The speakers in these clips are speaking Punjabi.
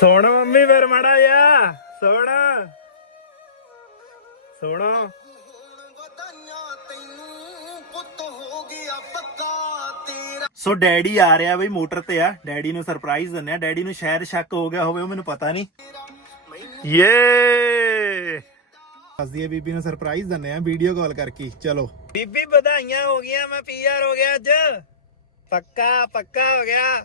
ਸੋਣਾ ਮੰਮੀ ਫਿਰ ਮੜਾ ਜਾ ਸੋਣਾ। ਸੋਣਾ। ਸੋ ਡੈਡੀ ਆ ਰਿਹਾ ਬਈ ਮੋਟਰ ਤੇ ਆ ਡੈਡੀ ਨੂੰ ਸਰਪ੍ਰਾਈਜ਼ ਦਿੰਨੇ ਆ। ਡੈਡੀ ਨੂੰ ਸ਼ਾਇਦ ਸ਼ੱਕ ਹੋ ਗਿਆ ਹੋਵੇ ਉਹ ਮੈਨੂੰ ਪਤਾ ਨਹੀਂ। ਯੇ! ਇਹ ਬੀਬੀ ਨੂੰ ਸਰਪ੍ਰਾਈਜ਼ ਦਿੰਨੇ ਆ ਵੀਡੀਓ ਕਾਲ ਕਰਕੇ ਚਲੋ। ਬੀਬੀ ਵਧਾਈਆਂ ਹੋ ਗਈਆਂ ਮੈਂ ਪੀਆਰ ਹੋ ਗਿਆ ਅੱਜ। ਪੱਕਾ ਪੱਕਾ ਹੋ ਗਿਆ।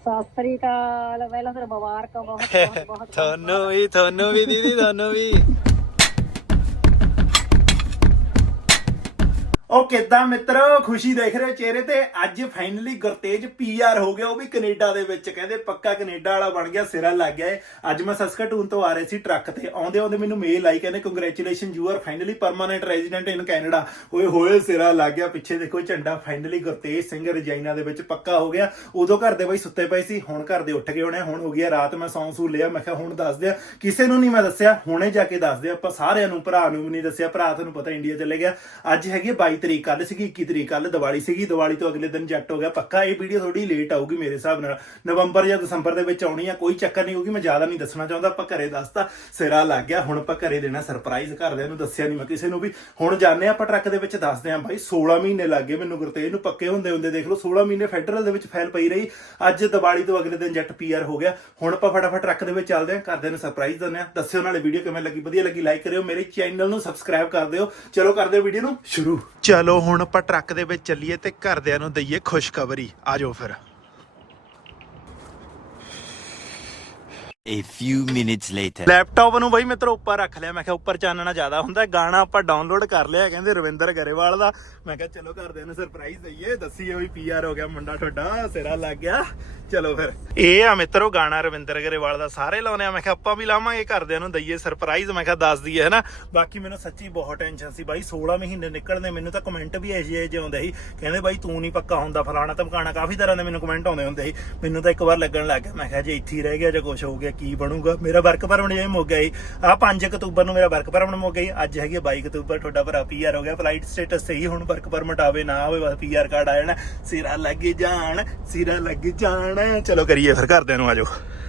ਸਤਿ ਸ੍ਰੀ ਅਕਾਲ ਪਹਿਲਾਂ ਫਿਰ ਮੁਬਾਰਕਾਂ ਬਹੁਤ ਬਹੁਤ ਬਹੁਤ, ਤੁਹਾਨੂੰ ਵੀ ਤੁਹਾਨੂੰ ਵੀ ਦੀਦੀ, ਤੁਹਾਨੂੰ ਵੀ। ਉਹ ਕਿੱਦਾਂ ਮਿੱਤਰੋ, ਖੁਸ਼ੀ ਦੇਖ ਰਹੇ ਚਿਹਰੇ ਤੇ? ਅੱਜ ਫਾਈਨਲੀ ਗੁਰਤੇਜ ਪੀਆਰ ਹੋ ਗਿਆ, ਉਹ ਵੀ ਕੈਨੇਡਾ ਦੇ ਵਿੱਚ, ਕਹਿੰਦੇ ਪੱਕਾ ਕੈਨੇਡਾ ਵਾਲਾ ਬਣ ਗਿਆ, ਸਿਰਾ ਲੱਗ ਗਿਆ ਅੱਜ ਮੈਂ ਸਸਕਟੂਨ ਤੋਂ ਆ ਰਹੇ ਸੀ ਟਰੱਕ ਤੇ। ਆਉਂਦੇ ਆਉਂਦੇ ਮੈਨੂੰ ਮੇਲ ਆਈ, ਕਹਿੰਦੇ congratulation you are finally permanent resident in Canada ਓਏ ਹੋਏ, ਸਿਰਾ ਲੱਗ ਗਿਆ। ਪਿੱਛੇ ਦੇਖੋ ਝੰਡਾ ਫਾਈਨਲੀ ਗੁਰਤੇਜ ਸਿੰਘ ਰਜਾਈਨਾ ਦੇ ਵਿੱਚ ਪੱਕਾ ਹੋ ਗਿਆ। ਉਦੋਂ ਘਰ ਦੇ ਬਈ ਸੁੱਤੇ ਪਏ ਸੀ, ਹੁਣ ਘਰ ਦੇ ਉੱਠ ਗਏ ਹੋਣੇ। ਹੁਣ ਹੋ ਗਿਆ ਰਾਤ, ਮੈਂ ਸੌਂ ਸੂ ਲਿਆ। ਮੈਂ ਕਿਹਾ ਹੁਣ ਦੱਸ ਦਿਆ। ਕਿਸੇ ਨੂੰ ਨਹੀਂ ਮੈਂ ਦੱਸਿਆ, ਹੁਣੇ ਜਾ ਕੇ ਦੱਸ ਦਿਆ। ਆਪਾਂ ਸਾਰਿਆਂ ਨੂੰ, ਭਰਾ ਨੂੰ ਵੀ ਨਹੀਂ ਦੱਸਿਆ। ਭਰਾ ਤੁਹਾਨੂੰ ਪਤਾ ਇੰਡੀਆ ਚਲੇ ਗਿਆ। ਅੱਜ ਹੈਗੀ 22 ਤਰੀਕ ਕੱਲ ਸੀਗੀ 21 ਤਰੀਕ ਕੱਲ ਦੀਵਾਲੀ ਸੀਗੀ, ਦੀਵਾਲੀ ਤੋਂ ਅਗਲੇ ਦਿਨ ਜੱਟ ਹੋ ਗਿਆ। ਪੱਕਾ ਇਹ ਵੀਡੀਓ ਥੋੜੀ ਲੇਟ ਆਊਗੀ ਮੇਰੇ ਹਿਸਾਬ ਨਾਲ। ਨਵੰਬਰ ਜਾਂ ਦਸੰਬਰ ਦੇ ਵਿੱਚ ਆਉਣੀ ਆ, ਕੋਈ ਚੱਕਰ ਨਹੀਂ ਹੋਊਗੀ ਮੈਂ ਜ਼ਿਆਦਾ ਨਹੀਂ ਦੱਸਣਾ ਚਾਹੁੰਦਾ, ਆਪਾਂ ਘਰੇ ਦੱਸਤਾ, ਸਿਰਾ ਲੱਗ ਗਿਆ, ਹੁਣ ਆਪਾਂ ਘਰੇ ਦੇਣਾ ਸਰਪ੍ਰਾਈਜ਼ ਘਰਦਿਆਂ ਨੂੰ, ਦੱਸਿਆ ਨਹੀਂ ਮੈਂ ਕਿਸੇ ਨੂੰ ਵੀ। ਹੁਣ ਜਾਣੇ ਆਪਾਂ ਟਰੱਕ ਦੇ ਵਿੱਚ, ਦੱਸਦੇ ਆਂ ਬਾਈ 16 ਮਹੀਨੇ ਲੱਗ ਗਏ ਮੈਨੂੰ ਗੁਰਤੇਜ ਨੂੰ ਪੱਕੇ ਹੁੰਦੇ ਹੁੰਦੇ ਦੇਖ ਲਓ 16 ਮਹੀਨੇ ਫੈਡਰਲ ਦੇ ਵਿੱਚ ਫੈਲ ਪਈ ਰਹੀ। ਅੱਜ ਦੀਵਾਲੀ ਤੋਂ ਅਗਲੇ ਦਿਨ ਜੱਟ ਪੀਆਰ ਹੋ ਗਿਆ। ਹੁਣ ਆਪਾਂ ਫਟਾਫਟ ਟਰੱਕ ਦੇ ਵਿੱਚ ਚੱਲਦੇ ਆਂ ਘਰਦਿਆਂ ਨੂੰ ਸਰਪ੍ਰਾਈਜ਼ ਦਿੰਦੇ ਆਂ ਦੱਸਿਓ ਨਾਲੇ ਵੀਡੀਓ ਕਿਵੇਂ ਲੱਗੀ, ਵਧੀਆ ਲੱਗੀ ਲਾਈਕ ਕਰਿਓ, ਮੇਰੇ ਚੈਨਲ ਨੂੰ ਸਬਸਕ੍ਰਾਈਬ ਕਰ ਦਿਓ। ਚਲੋ ਕਰਦੇ ਹਾਂ ਵੀਡੀਓ ਨੂੰ ਸ਼ੁਰੂ। ਚਲੋ ਹੁਣ ਆਪਾਂ ਟਰੱਕ ਦੇ ਵਿੱਚ ਚੱਲੀਏ ਤੇ ਘਰਦਿਆਂ ਨੂੰ ਦਈਏ ਖੁਸ਼ਖਬਰੀ। ਆਜੋ ਫਿਰ। A few minutes later. Laptop ਨੂੰ ਬਈ ਮਿੱਤਰ ਉੱਪਰ ਰੱਖ ਲਿਆ। ਮੈਂ ਕਿਹਾ ਉੱਪਰ ਚਾਨਣਾ ਜ਼ਿਆਦਾ ਹੁੰਦਾ। ਗਾਣਾ ਆਪਾਂ ਡਾਊਨਲੋਡ ਕਰ ਲਿਆ, ਕਹਿੰਦੇ ਰਵਿੰਦਰ ਗਰੇਵਾਲ ਦਾ। ਮੈਂ ਕਿਹਾ ਚਲੋ ਘਰਦਿਆਂ ਨੂੰ ਸਰਪ੍ਰਾਈਜ਼ ਦਈਏ। ਦੱਸੀਏ ਵੀ ਪੀਆਰ ਹੋ ਗਿਆ ਮੁੰਡਾ ਤੁਹਾਡਾ, ਸਿਰਾ ਲੱਗ ਗਿਆ। ਚਲੋ ਫਿਰ। ਇਹ ਆ ਮਿੱਤਰੋ ਗਾਣਾ ਰਵਿੰਦਰ ਗਰੇਵਾਲ ਦਾ। ਸਾਰੇ ਲਾਉਨੇ ਆ ਮੈਂ ਕਿਹਾ ਆਪਾਂ ਵੀ ਲਾਵਾਂਗੇ, ਘਰਦਿਆਂ ਨੂੰ ਦਈਏ ਸਰਪ੍ਰਾਈਜ਼ ਮੈਂ ਕਿਹਾ ਦੱਸ ਦਈਏ, ਹਨਾ। ਬਾਕੀ ਮੈਨੂੰ ਸੱਚੀ ਬਹੁਤ ਟੈਨਸ਼ਨ ਸੀ। ਬਾਈ 16 ਮਹੀਨੇ ਨਿਕਲਦੇ, ਮੈਨੂੰ ਤਾਂ ਕਮੈਂਟ ਵੀ ਐਸੇ ਜਿਹੇ ਆਉਂਦੇ ਸੀ। ਕਹਿੰਦੇ ਬਾਈ ਤੂੰ ਨਹੀਂ ਪੱਕਾ ਹੁੰਦਾ। ਫਲਾਣਾ ਧਮਕਾਣਾ ਕਾਫੀ ਤਰ੍ਹਾਂ ਦੇ ਮੈਨੂੰ ਕਮੈਂਟ ਆਉਂਦੇ ਹੁੰਦੇ ਸੀ। ਮੈਨੂੰ ਤਾਂ ਇੱਕ ਵਾਰ ਲੱਗਣ ਲੱਗ ਗਿਆ। ਮੈਂ ਕਿਹਾ ਜੇ ਇੱਥੇ ਹੀ ਰਹਿ ਗਿਆ ਜਾਂ ਕੁਝ ਹੋ ਗਿਆ ਕੀ ਬਣੂਗਾ? ਮੇਰਾ ਵਰਕ ਪਰਮਿਟ ਜਿਵੇਂ ਮੁੱਕ ਗਿਆ ਸੀ ਆ 5 ਅਕਤੂਬਰ ਨੂੰ ਮੇਰਾ ਵਰਕ ਪਰਮਿਟ ਮੁੱਕ ਗਿਆ ਅੱਜ ਹੈਗੀ ਆ 22 ਅਕਤੂਬਰ, ਤੁਹਾਡਾ ਭਰਾ ਪੀਆਰ ਹੋ ਗਿਆ। ਫਲਾਈਟ ਸਟੇਟਸ ਸਹੀ ਹੁਣ ਵਰਕ ਪਰਮਿਟ ਆਵੇ ਨਾ ਆਵੇ ਬਸ ਪੀਆਰ ਕਾਰਡ ਆ ਜਾਣਾ। ਸਿਰਾ ਲੱਗ ਜਾਣ, ਸਿਰਾ ਲੱਗ ਜਾਣ। ਚਲੋ ਕਰੀਏ ਫਿਰ ਘਰਦਿਆਂ ਨੂੰ ਆਜੋ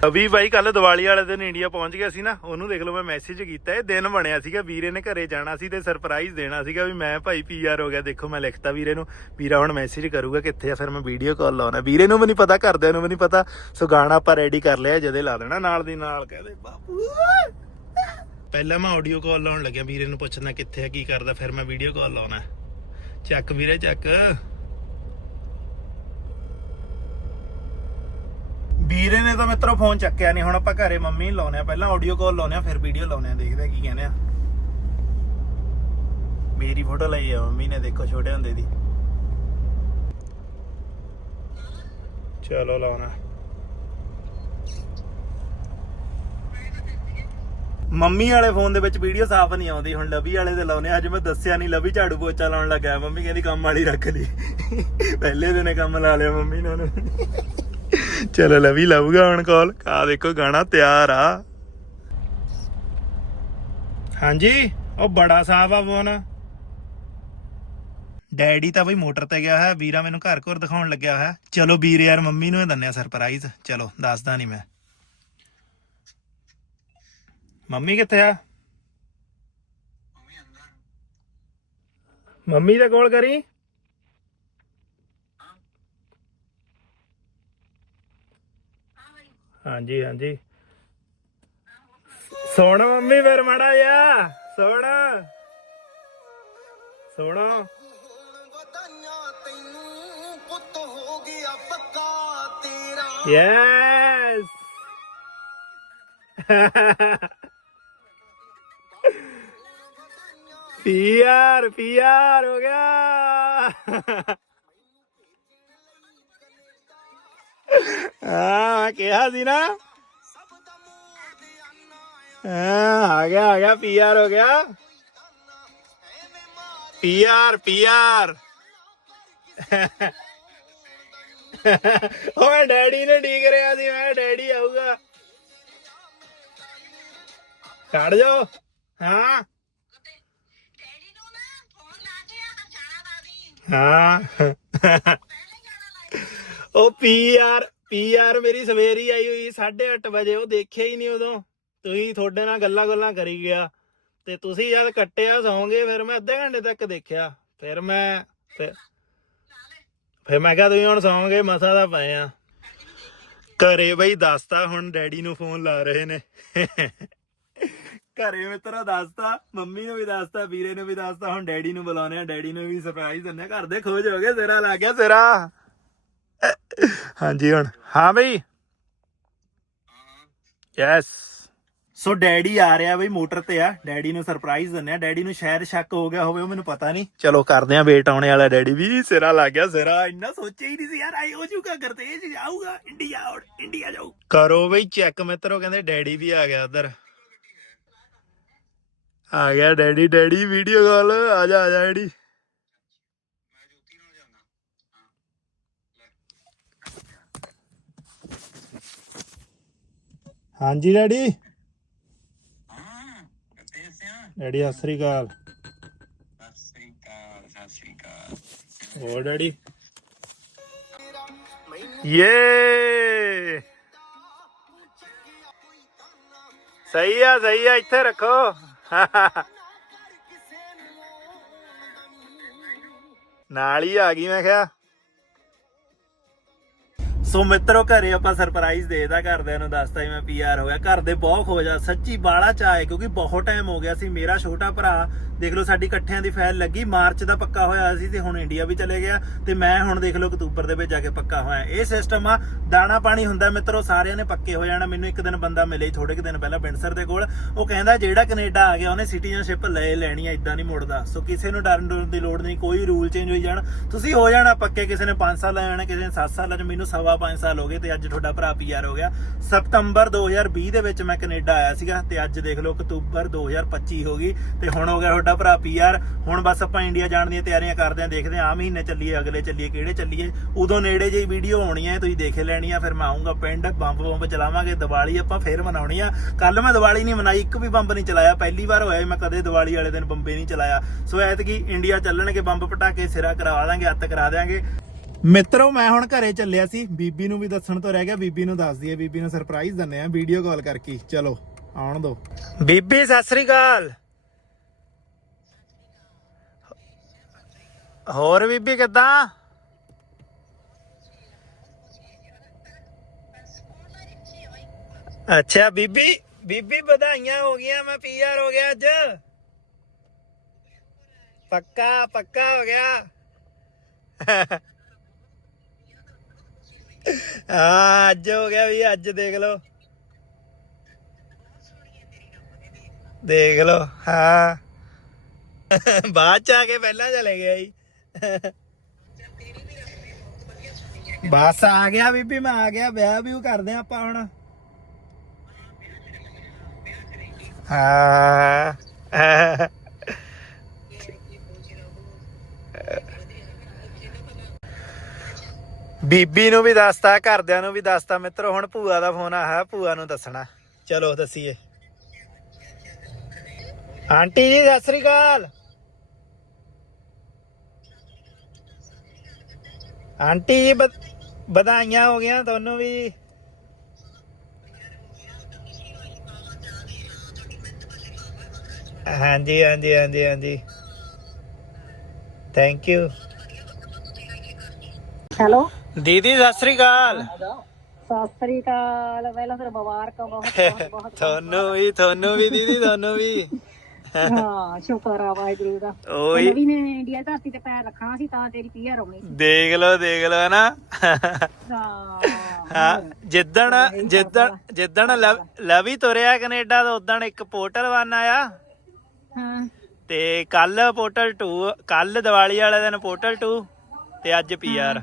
ਅਭੀ ਬਾਈ ਕੱਲ ਦੀਵਾਲੀ ਵਾਲੇ ਦਿਨ ਇੰਡੀਆ ਪਹੁੰਚ ਗਿਆ ਸੀ ਨਾ, ਉਹਨੂੰ ਦੇਖ ਲਓ ਮੈਂ ਮੈਸੇਜ ਕੀਤਾ ਇਹ ਦਿਨ ਬਣਿਆ ਸੀਗਾ, ਵੀਰੇ ਨੇ ਘਰੇ ਜਾਣਾ ਸੀ ਤੇ ਸਰਪ੍ਰਾਈਜ਼ ਦੇਣਾ ਸੀਗਾ ਵੀ ਮੈਂ ਭਾਈ ਪੀਆਰ ਹੋ ਗਿਆ, ਦੇਖੋ ਮੈਂ ਲਿਖਤਾ ਵੀਰੇ ਨੂੰ, ਵੀਰਾ ਹੁਣ ਮੈਸੇਜ ਕਰੂਗਾ ਕਿੱਥੇ ਆ, ਫਿਰ ਮੈਂ ਵੀਡੀਓ ਕਾਲ ਲਾਉਣਾ, ਵੀਰੇ ਨੂੰ ਵੀ ਨਹੀਂ ਪਤਾ, ਘਰਦਿਆਂ ਨੂੰ ਵੀ ਨਹੀਂ ਪਤਾ, ਸੋ ਗਾਣਾ ਆਪਾਂ ਰੈਡੀ ਕਰ ਲਿਆ ਜਦੇ ਲਾ ਦੇਣਾ, ਨਾਲ ਦੀ ਨਾਲ ਕਹਦੇ ਬਾਪੂ, ਪਹਿਲਾਂ ਮੈਂ ਆਡੀਓ ਕਾਲ ਲਾਉਣ ਲੱਗਿਆ, ਵੀਰੇ ਨੂੰ ਪੁੱਛਣਾ ਕਿੱਥੇ ਆ, ਕੀ ਕਰਦਾ, ਫਿਰ ਮੈਂ ਵੀਡੀਓ ਕਾਲ ਲਾਉਣਾ, ਚੱਕ ਵੀਰੇ, ਚੱਕ। ਵੀਰੇ ਨੇ ਤਾਂ ਮਿੱਤਰੋ ਫੋਨ ਚੱਕਿਆ ਨਹੀਂ ਹੁਣ ਆਪਾਂ ਘਰੇ ਮੰਮੀ ਨੂੰ ਲਾਉਨੇ ਆ ਪਹਿਲਾਂ ਆਡੀਓ ਕਾਲ ਲਾਉਨੇ ਆ ਫਿਰ ਵੀਡੀਓ ਲਾਉਨੇ ਆ ਦੇਖਦੇ ਕੀ ਕਹਿੰਦੇ ਆ। ਮੇਰੀ ਫੋਟੋ ਲਈ ਆ ਮੰਮੀ ਨੇ, ਦੇਖੋ ਛੋਟੇ ਹੁੰਦੇ ਦੀ। ਚਲੋ ਲਾਉਣਾ। ਮੰਮੀ ਵਾਲੇ ਫੋਨ ਦੇ ਵਿੱਚ ਵੀਡੀਓ ਸਾਫ਼ ਨਹੀਂ ਆਉਂਦੀ, ਹੁਣ ਲਵੀ ਵਾਲੇ ਦੇ ਲਾਉਨੇ ਆ। ਅੱਜ ਮੈਂ ਦੱਸਿਆ ਨਹੀਂ ਲਵੀ ਝਾੜੂ ਪੋਚਾ ਲਾਉਣ ਲੱਗਾ, ਮੰਮੀ ਕਹਿੰਦੀ ਕੰਮ ਵਾਲੀ ਰੱਖ ਲਈ। ਪਹਿਲੇ ਦਿਨੇ ਕੰਮ ਲਾ ਲਿਆ ਮੰਮੀ ਨੇ ਉਹਨੂੰ। ਚਲੋ ਲਵੀ ਲਾਊਗਾ ਹੁਣ ਕਾਲ ਆ ਦੇਖੋ ਗਾਣਾ ਤਿਆਰ ਆ। ਹਾਂਜੀ, ਉਹ ਬੜਾ ਸਾਫ਼ ਆ ਫੋਨ। ਡੈਡੀ ਤਾਂ ਬਈ ਮੋਟਰ ਤੇ ਗਿਆ ਹੈ ਵੀਰਾ ਮੈਨੂੰ ਘਰ ਘਰ ਦਿਖਾਉਣ ਲੱਗਿਆ ਹੈ ਚਲੋ ਵੀਰ ਯਾਰ, ਮੰਮੀ ਨੂੰ ਹੀ ਦੰਨਿਆ ਸਰਪ੍ਰਾਈਜ਼ ਚਲੋ, ਦੱਸਦਾ ਨਹੀਂ ਮੈਂ। ਮੰਮੀ ਕਿੱਥੇ ਆ? ਮੰਮੀ ਦੇ ਕੋਲ ਕਰੀ? ਹਾਂਜੀ ਹਾਂਜੀ। ਸੋਣ ਮੰਮੀ ਫਿਰ ਮੜਾ ਜਾ ਸੋਣ। ਸੋਣਾ। ਹੁਣ ਵਧਾਈਆਂ ਤੈਨੂੰ ਪੁੱਤ ਹੋ ਯੈਸ ਪੀਆਰ ਪੀਆਰ ਹੋ ਗਿਆ। ਆ ਕਿਹਾ ਸੀ ਨਾ। ਹਾਂ ਆ ਗਿਆ ਆ ਗਿਆ ਪੀਆਰ ਹੋ ਗਿਆ। ਪੀਆਰ ਪੀਆਰ ਓਏ ਡੈਡੀ ਨੇ ਡੀਕ ਰਿਆ ਸੀ ਮੈਂ ਡੈਡੀ ਆਊਗਾ। ਕੱਢ ਜਾਓ। ਹਾਂ। ਹਾਂ। ਉਹ ਪੀਆਰ ਪੀਆਰ ਮੇਰੀ ਸਵੇਰੀ ਆਈ ਹੋਈ 8:30 ਵਜੇ, ਉਹ ਦੇਖਿਆ ਹੀ ਨਹੀਂ ਉਦੋਂ। ਤੁਸੀਂ ਤੁਹਾਡੇ ਨਾਲ ਗੱਲਾਂ ਗੱਲਾਂ ਕਰੀ ਗਿਆ। ਤੇ ਤੁਸੀਂ ਜਦ ਕੱਟਿਆ, ਸੌਂਗੇ, ਫਿਰ ਮੈਂ ਅੱਧੇ ਘੰਟੇ ਤੱਕ ਦੇਖਿਆ। ਫਿਰ ਮੈਂ, ਫਿਰ ਫਿਰ ਮੈਂ ਕਿਹਾ ਤੁਸੀਂ ਹੁਣ ਸੌਂਗੇ, ਮਸਾ ਦਾ ਪਏ ਆ। ਘਰੇ ਬਈ ਦੱਸਤਾ, ਹੁਣ ਡੈਡੀ ਨੂੰ ਫੋਨ ਲਾ ਰਹੇ ਨੇ। ਘਰੇ ਮਿੱਤਰਾ ਦੱਸਤਾ, ਮੰਮੀ ਨੂੰ ਵੀ ਦੱਸਤਾ, ਵੀਰੇ ਨੂੰ ਵੀ ਦੱਸਤਾ, ਹੁਣ ਡੈਡੀ ਨੂੰ ਬੁਲਾਉਣੇ ਆ। ਡੈਡੀ ਨੂੰ ਵੀ ਸਰਪ੍ਰਾਈਜ਼ ਦਿੰਨੇ ਘਰ ਦੇ ਖੋਜ ਹੋ ਗਏ, ਸਿਰਾ ਲੱਗ ਗਿਆ, ਸਿਰਾ। ਹਾਂਜੀ ਹੁਣ। ਹਾਂ ਬਈ। ਯੈਸ ਸੋ ਡੈਡੀ ਆ ਰਿਹਾ ਬਈ ਮੋਟਰ ਤੇ ਆ। ਡੈਡੀ ਨੂੰ ਸਰਪ੍ਰਾਈਜ਼ ਦਿੰਨੇ ਆ। ਡੈਡੀ ਨੂੰ ਸ਼ਾਇਦ ਸ਼ੱਕ ਹੋ ਗਿਆ ਹੋਵੇ ਉਹ ਮੈਨੂੰ ਪਤਾ ਨਹੀਂ। ਚਲੋ ਕਰਦੇ ਆ ਵੇਟ ਆਉਣੇ ਵਾਲਾ ਡੈਡੀ ਵੀ। ਸਿਰਾ ਲੱਗ ਗਿਆ ਸਿਰਾ ਇੰਨਾ ਸੋਚਿਆ ਹੀ ਨਹੀਂ ਸੀ ਯਾਰ ਆਈ ਹੋ ਜੂਗਾ ਕਰਤੇ ਜੀ ਆਊਗਾ ਇੰਡੀਆ ਆਉਟ ਇੰਡੀਆ ਜਾਊ। ਕਰੋ ਬਈ ਚੈੱਕ ਮਿੱਤਰੋ ਕਹਿੰਦੇ ਡੈਡੀ ਵੀ ਆ ਗਿਆ ਉਧਰ। ਆ ਗਿਆ ਡੈਡੀ ਡੈਡੀ ਵੀਡੀਓ ਕਾਲ ਆ ਜਾ ਆ ਜਾ ਡੈਡੀ ਹਾਂਜੀ ਡੈਡੀ ਡੈਡੀ ਸਤਿ ਸ੍ਰੀ ਅਕਾਲ ਹੋਰ ਡੈਡੀ ਯੇ ਸਹੀ ਆ ਸਹੀ ਆ ਇੱਥੇ ਰੱਖੋ ਨਾਲ ਹੀ ਆ ਗਈ ਮੈਂ ਕਿਹਾ ਸੋ ਮਿੱਤਰੋ ਘਰੇ ਆਪਾਂ ਸਰਪ੍ਰਾਈਜ਼ ਦੇਦਾ ਘਰਦਿਆਂ ਨੂੰ ਦੱਸਤਾ ਜੀ ਮੈਂ ਪੀਆਰ ਹੋ ਗਿਆ। ਘਰ ਦੇ ਬਹੁਤ ਖੋ ਜਾ ਸੱਚੀ ਬਾਲਾ ਚਾਏ ਕਿਉਂਕਿ ਬਹੁਤ ਟਾਈਮ ਹੋ ਗਿਆ ਸੀ। ਮੇਰਾ ਛੋਟਾ ਭਰਾ, ਦੇਖ ਲਓ ਸਾਡੀ ਇਕੱਠਿਆਂ ਦੀ ਫਾਈਲ ਲੱਗੀ, ਮਾਰਚ ਦਾ ਪੱਕਾ ਹੋਇਆ ਸੀ ਤੇ ਹੁਣ ਇੰਡੀਆ ਵੀ ਚਲੇ ਗਿਆ। ਤੇ ਮੈਂ ਹੁਣ ਦੇਖ ਲਓ ਅਕਤੂਬਰ ਦੇ ਵਿੱਚ ਜਾ ਕੇ ਪੱਕਾ ਹੋਇਆ। ਇਹ ਸਿਸਟਮ ਆ, ਦਾਣਾ ਪਾਣੀ ਹੁੰਦਾ ਮਿੱਤਰੋ, ਸਾਰਿਆਂ ਨੇ ਪੱਕੇ ਹੋ ਜਾਣਾ। ਮੈਨੂੰ ਇੱਕ ਦਿਨ ਬੰਦਾ ਮਿਲੇ ਥੋੜੇ ਕੁ ਦਿਨ ਪਹਿਲਾਂ ਬਿੰਸਰ ਦੇ ਕੋਲ। ਉਹ ਕਹਿੰਦਾ, ਜਿਹੜਾ ਕੈਨੇਡਾ ਆ ਗਿਆ, ਉਹਨੇ ਸਿਟੀਜ਼ਨਸ਼ਿਪ ਲੈ ਲੈਣੀ ਆ ਇਦਾਂ ਨਹੀਂ ਮੁੜਦਾ। ਸੋ ਕਿਸੇ ਨੂੰ ਡਰਨ ਡਰਨ ਦੀ ਲੋੜ ਨਹੀਂ, ਕੋਈ ਰੂਲ ਚੇਂਜ ਹੋਈ ਜਾਣ। ਤੁਸੀਂ ਹੋ ਜਾਣਾ ਪੱਕੇ, ਕਿਸੇ ਨੇ 5 ਸਾਲ ਲੈ ਜਾਣਾ, ਕਿਸੇ ਨੇ 7 ਸਾਲਾਂ ਚ ਮੈਨੂੰ ਸਵਾ 5 ਸਾਲ ਹੋ ਗਏ ਤੇ ਅੱਜ ਤੁਹਾਡਾ ਭਰਾ ਪੀਆਰ ਹੋ ਗਿਆ। ਸਤੰਬਰ 2020 ਦੇ ਵਿੱਚ ਮੈਂ ਕੈਨੇਡਾ ਆਇਆ ਸੀਗਾ ਤੇ ਅੱਜ ਦੇਖ ਲਓ ਅਕਤੂਬਰ 2025 ਹੋ ਗਈ ਤੇ ਹੁਣ ਹੋ ਗਿਆ ਤੁਹਾਡਾ ਭਰਾ ਪੀਆਰ ਹੁਣ ਬਸ ਆਪਾਂ ਇੰਡੀਆ ਜਾਣ ਦੀਆਂ ਤਿਆਰੀਆਂ ਕਰਦੇ ਆਂ ਦੇਖਦੇ ਆਂ ਆ ਮਹੀਨੇ ਚੱਲੀਏ, ਅਗਲੇ ਚੱਲੀਏ, ਕਿਹੜੇ ਚੱਲੀਏ। ਉਦੋਂ ਨੇੜੇ ਜਿਹੀ ਵੀਡੀਓ ਆਉਣੀ ਹੈ, ਤੁਸੀਂ ਦੇਖੇ ਲੈਣੀ ਆ, ਫਿਰ ਮੈਂ ਆਉਂਗਾ ਪਿੰਡ, ਬੰਬ ਬੰਬ ਚਲਾਵਾਂਗੇ, ਦੀਵਾਲੀ ਆਪਾਂ ਫੇਰ ਮਨਾਉਣੀ ਆ। ਕੱਲ ਮੈਂ ਦੀਵਾਲੀ ਨਹੀਂ ਮਨਾਈ, ਇੱਕ ਵੀ ਬੰਬ ਨਹੀਂ ਚਲਾਇਆ, ਪਹਿਲੀ ਵਾਰ ਹੋਇਆ ਮੈਂ ਕਦੇ ਦੀਵਾਲੀ ਵਾਲੇ ਦਿਨ ਬੰਬੇ ਨਹੀਂ ਚਲਾਇਆ। ਸੋ ਐਤਕੀ ਇੰਡੀਆ ਚੱਲਣਗੇ, ਬੰਬ ਪਟਾਕੇ ਸਿਰਾ ਕਰਵਾ ਦਾਂਗੇ ਅੱਤ ਕਰਾ ਦਿਆਂਗੇ। ਮਿੱਤਰੋ, ਮੈਂ ਹੁਣ ਘਰੇ ਚੱਲਿਆ ਸੀ। ਬੀਬੀ ਨੂੰ ਵੀ ਦੱਸਣ ਤੋਂ ਰਹਿ ਗਿਆ। ਬੀਬੀ ਨੂੰ ਦੱਸ ਦਈਏ, ਬੀਬੀ ਨੂੰ ਸਰਪ੍ਰਾਈਜ਼ ਦਿੰਨੇ ਆ ਵੀਡੀਓ ਕਾਲ ਕਰਕੇ। ਚਲੋ, ਆਉਣ ਦੋ ਬੀਬੀ, ਸਤਿ ਸ੍ਰੀ ਅਕਾਲ। ਹੋਰ ਬੀਬੀ, ਕਿੱਦਾਂ? ਅੱਛਾ, ਬੀਬੀ ਬੀਬੀ ਵਧਾਈਆਂ ਹੋ ਗਈਆਂ। ਮੈਂ ਪੀਆਰ ਹੋ ਗਿਆ ਅੱਜ। ਪੱਕਾ ਪੱਕਾ ਹੋ ਗਿਆ। ਹਾਂ, ਅੱਜ ਹੋ ਗਿਆ ਵੀ, ਅੱਜ ਦੇਖ ਲਓ। ਦੇਖ ਲਓ, ਹਾਂ। ਬਾਅਦ ਚ ਆ ਕੇ ਪਹਿਲਾਂ ਚਲੇ ਗਿਆ ਜੀ। ਬਸ ਆ ਗਿਆ ਬੀਬੀ, ਮੈਂ ਆ ਗਿਆ, ਵਿਆਹ ਵੀ ਕਰਦੇ ਆ ਆਪਾਂ ਹੁਣ। ਹਾਂ। ਬੀਬੀ ਨੂੰ ਵੀ ਦੱਸਤਾ, ਘਰਦਿਆਂ ਨੂੰ ਵੀ ਦੱਸਤਾ। ਮਿੱਤਰੋ, ਹੁਣ ਭੂਆ ਦਾ ਫੋਨ ਆਇਆ ਭੂਆ ਨੂੰ ਦੱਸਣਾ। ਚਲੋ, ਦੱਸੀਏ। ਆਂਟੀ ਜੀ, ਸਤਿ ਸ੍ਰੀ ਅਕਾਲ। ਆਂਟੀ ਜੀ ਵਧਾਈਆਂ ਹੋ ਗਈਆਂ ਤੁਹਾਨੂੰ ਵੀ। ਹਾਂਜੀ ਹਾਂਜੀ ਹਾਂਜੀ ਹਾਂਜੀ। ਥੈਂਕ ਯੂ ਹੈਲੋ ਦੀਦੀ ਸਤਿ ਸ੍ਰੀ ਅਕਾਲ। ਸਤਿ ਸ੍ਰੀ ਅਕਾਲ। ਪਹਿਲਾਂ ਫਿਰ ਮੁਬਾਰਕਾਂ ਬਹੁਤ ਬਹੁਤ ਬਹੁਤ ਤੁਹਾਨੂੰ ਵੀ ਤੁਹਾਨੂੰ ਵੀ ਦੀਦੀ ਤੁਹਾਨੂੰ ਵੀ। ਹਾਂ ਸ਼ੁਕਰ ਆ ਵਾਹਿਗੁਰੂ ਦਾ। ਓਏ। ਨਵੀਂ ਨੇ ਇੰਡੀਆ ਧਰਤੀ ਤੇ ਪੈਰ ਰੱਖਣਾ ਸੀ ਤਾਂ ਤੇਰੀ ਪੀਆਰ ਹੋਣੀ ਸੀ। ਦੇਖ ਲਓ ਦੇਖ ਲਓ ਨਾ ਹਾਂ। ਜਿੱਦਣ ਜਿੱਦਣ ਜਿੱਦਣ ਲਵ- ਲਵੀ ਤੁਰਿਆ ਕੈਨੇਡਾ ਤੋਂ ਉਦਣ ਇੱਕ ਪੋਰਟਲ ਵਨ ਆਇਆ। ਹਾਂ। ਤੇ ਕੱਲ ਪੋਰਟਲ 2 ਕੱਲ ਦੀਵਾਲੀ ਵਾਲੇ ਦਿਨ ਪੋਰਟਲ 2 ਤੇ ਅੱਜ ਪੀਆਰ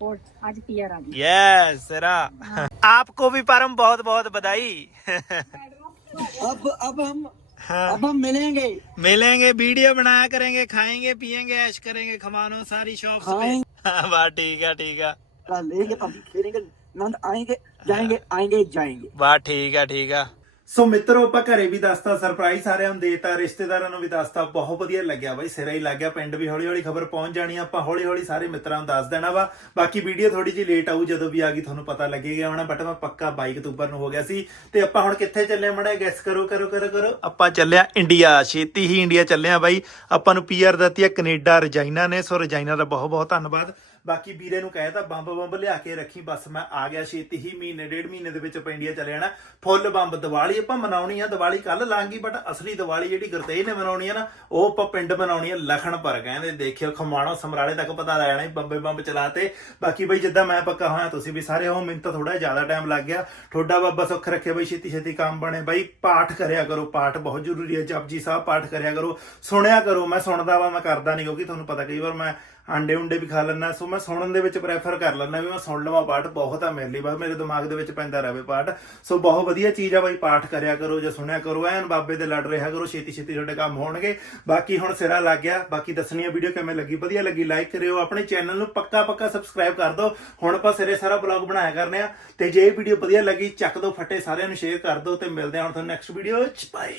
सपोर्ट आज आ राजू यस सरा। हाँ। आपको भी परम बहुत बहुत बधाई। अब अब हम हाँ। अब हम मिलेंगे। मिलेंगे वीडियो बनाया करेंगे खाएँगे पिएँगे ऐश करेंगे खमानो सारी शॉप हाँ, वाह ठीक है ठीक है। लेंगे आएँगे जाएँगे हाँ। आएँगे जाएँगे। वाह ठीक है ठीक है। ਸੋ ਮਿੱਤਰੋ, ਆਪਾਂ ਘਰੇ ਵੀ ਦੱਸਤਾ ਸਰਪ੍ਰਾਈਜ਼ ਸਾਰਿਆਂ ਨੂੰ ਦੇਤਾ, ਰਿਸ਼ਤੇਦਾਰਾਂ ਨੂੰ ਵੀ ਦੱਸਤਾ, ਬਹੁਤ ਵਧੀਆ ਲੱਗਿਆ ਬਾਈ, ਸਿਰਾ ਹੀ ਲੱਗ ਗਿਆ ਪਿੰਡ ਵੀ ਹੌਲੀ ਹੌਲੀ ਖਬਰ ਪਹੁੰਚ ਜਾਣੀ ਆਪਾਂ ਹੌਲੀ ਹੌਲੀ ਸਾਰੇ ਮਿੱਤਰਾਂ ਨੂੰ ਦੱਸ ਦੇਣਾ ਵਾ। ਬਾਕੀ ਵੀਡੀਓ ਥੋੜੀ ਜਿਹੀ ਲੇਟ ਆਊ, ਜਦੋਂ ਵੀ ਆ ਗਈ, ਤੁਹਾਨੂੰ ਪਤਾ ਲੱਗੇਗਾ ਹੁਣ ਬਟ ਮੈਂ ਪੱਕਾ 22 ਅਕਤੂਬਰ ਨੂੰ ਹੋ ਗਿਆ ਸੀ। ਤੇ ਆਪਾਂ ਹੁਣ ਕਿੱਥੇ ਚੱਲੇ ਮੜਾ ਗੈਸ ਕਰੋ ਕਰੋ ਕਰੋ ਕਰੋ। ਆਪਾਂ ਚੱਲਿਆ ਇੰਡੀਆ ਛੇਤੀ ਹੀ ਇੰਡੀਆ ਚੱਲਿਆ ਬਾਈ। ਆਪਾਂ ਨੂੰ ਪੀਆਰ ਦਿੱਤੀ ਆ, ਕੈਨੇਡਾ, ਰਜਾਈਨਾ ਨੇ, ਸੋ ਰਜਾਈਨਾ ਦਾ ਬਹੁਤ ਬਹੁਤ ਧੰਨਵਾਦ। ਬਾਕੀ ਵੀਰੇ ਨੂੰ ਕਹਿਤਾ ਬੰਬ ਬੰਬ ਲਿਆ ਕੇ ਰੱਖੀ, ਬਸ ਮੈਂ ਆ ਗਿਆ ਛੇਤੀ ਹੀ, ਮਹੀਨੇ, ਡੇਢ ਮਹੀਨੇ ਦੇ ਵਿੱਚ ਆਪਾਂ ਚਲੇ ਜਾਣਾ ਫੁੱਲ ਬੰਬ, ਦੀਵਾਲੀ ਆਪਾਂ ਮਨਾਉਣੀ ਆ, ਦੀਵਾਲੀ ਕੱਲ ਲਾਂਗੀ ਬਟ ਅਸਲੀ ਦੀਵਾਲੀ ਜਿਹੜੀ ਗੁਰਤੇਜ ਨੇ ਮਨਾਉਣੀ ਆ ਨਾ, ਉਹ ਆਪਾਂ ਪਿੰਡ ਮਨਾਉਣੀ ਆ ਲਖਣ ਪਰ ਕਹਿੰਦੇ ਦੇਖਿਓ, ਖਮਾਣੋ ਸਮਰਾਲੇ ਤੱਕ ਪਤਾ ਲੱਗ ਜਾਣਾ ਬੰਬੇ ਬੰਬ ਚਲਾਤੇ। ਬਾਕੀ ਬਈ ਜਿੱਦਾਂ ਮੈਂ ਪੱਕਾ ਹੋਇਆ, ਤੁਸੀਂ ਵੀ ਸਾਰੇ ਹੋ, ਮੈਨੂੰ ਤਾਂ ਥੋੜਾ ਜ਼ਿਆਦਾ ਟਾਈਮ ਲੱਗ ਗਿਆ। ਠੋਡਾ ਬਾਬਾ ਸੁੱਖ ਰੱਖੇ ਬਈ, ਛੇਤੀ ਛੇਤੀ ਕੰਮ ਬਣੇ। ਬਈ ਪਾਠ ਕਰਿਆ ਕਰੋ, ਪਾਠ ਬਹੁਤ ਜ਼ਰੂਰੀ ਹੈ ਜਪਜੀ ਸਾਹਿਬ ਪਾਠ ਕਰਿਆ ਕਰੋ, ਸੁਣਿਆ ਕਰੋ, ਮੈਂ ਸੁਣਦਾ ਵਾ, ਮੈਂ ਕਰਦਾ ਨਹੀਂ ਕਿਉਂਕਿ ਤੁਹਾਨੂੰ ਪਤਾ ਕਈ ਵਾਰ ਮੈਂ ਆਂਡੇ ਉਂਡੇ ਵੀ ਖਾ ਲੈਣਾ ਸੋ ਮੈਂ ਸੁਣਨ ਦੇ ਵਿੱਚ ਪ੍ਰੈਫਰ ਕਰ ਲੈਣਾ ਵੀ ਮੈਂ ਸੁਣ ਲਵਾਂ ਪਾਠ, ਬਹੁਤ ਆ ਮੇਰੇ ਲਈ ਬਸ ਮੇਰੇ ਦਿਮਾਗ ਦੇ ਵਿੱਚ ਪੈਂਦਾ ਰਹੇ ਪਾਠ। ਸੋ ਬਹੁਤ ਵਧੀਆ ਚੀਜ਼ ਆ ਬਈ, ਪਾਠ ਕਰਿਆ ਕਰੋ ਜਾਂ ਸੁਣਿਆ ਕਰੋ, ਐਨ ਬਾਬੇ ਦੇ ਲੜ ਰਿਹਾ ਕਰੋ, ਛੇਤੀ ਛੇਤੀ ਤੁਹਾਡੇ ਕੰਮ ਹੋਣਗੇ। ਬਾਕੀ ਹੁਣ ਸਿਰਾ ਲੱਗ ਗਿਆ, ਬਾਕੀ ਦੱਸਣੀ ਆ ਵੀਡੀਓ ਕਿਵੇਂ ਲੱਗੀ, ਵਧੀਆ ਲੱਗੀ ਲਾਈਕ ਕਰਿਓ, ਆਪਣੇ ਚੈਨਲ ਨੂੰ ਪੱਕਾ ਪੱਕਾ ਸਬਸਕ੍ਰਾਈਬ ਕਰ ਦਿਓ। ਹੁਣ ਆਪਾਂ ਸਿਰੇ ਸਾਰਾ ਬਲੌਗ ਬਣਾਇਆ ਕਰਨੇ ਆ, ਤੇ ਜੇ ਇਹ ਵੀਡੀਓ ਵਧੀਆ ਲੱਗੀ, ਚੱਕ ਦਿਓ ਫੱਟੇ ਸਾਰਿਆਂ ਨੂੰ ਸ਼ੇਅਰ ਕਰ ਦਿਓ, ਤੇ ਮਿਲਦੇ ਹਾਂ ਹੁਣ ਤੁਹਾਨੂੰ ਨੈਕਸਟ ਵੀਡੀਓ ਵਿੱਚ ਬਾਏ